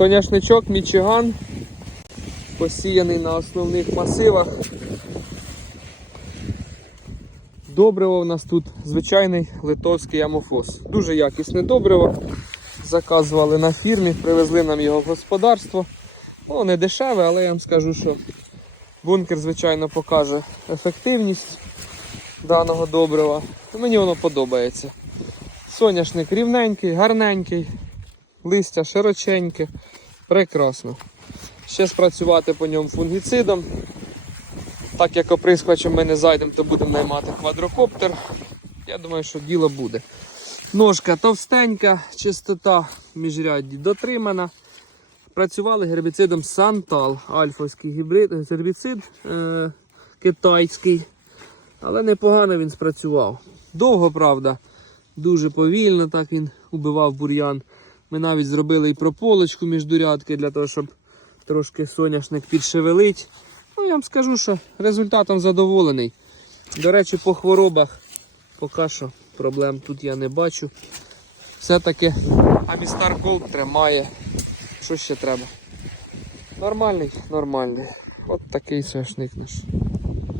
Соняшничок Мічиган, посіяний на основних масивах. Добриво у нас тут звичайний литовський амофос. Дуже якісне добриво. Заказували на фірмі, привезли нам його в господарство. Воно не дешеве, але я вам скажу, що бункер, звичайно, покаже ефективність даного добрива. Мені воно подобається. Соняшник рівненький, гарненький, листя широченьке, прекрасно. Ще спрацювати по ньому фунгіцидом. Так як оприскувачем ми не зайдемо, то будемо наймати квадрокоптер. Я думаю, що діло буде. Ножка товстенька, чистота міжрядді дотримана. Працювали гербіцидом Сантал, альфовський гібрид, гербіцид е, китайський. Але непогано він спрацював. Довго, правда, дуже повільно так він убивав бур'ян. Ми навіть зробили і прополочку між дурядки для того, щоб трошки соняшник підшевелить. Ну, я вам скажу, що результатом задоволений. До речі, по хворобах поки що проблем тут я не бачу. Все-таки Амістар Gold тримає. Що ще треба? Нормальний, нормальний. От такий соняшник наш.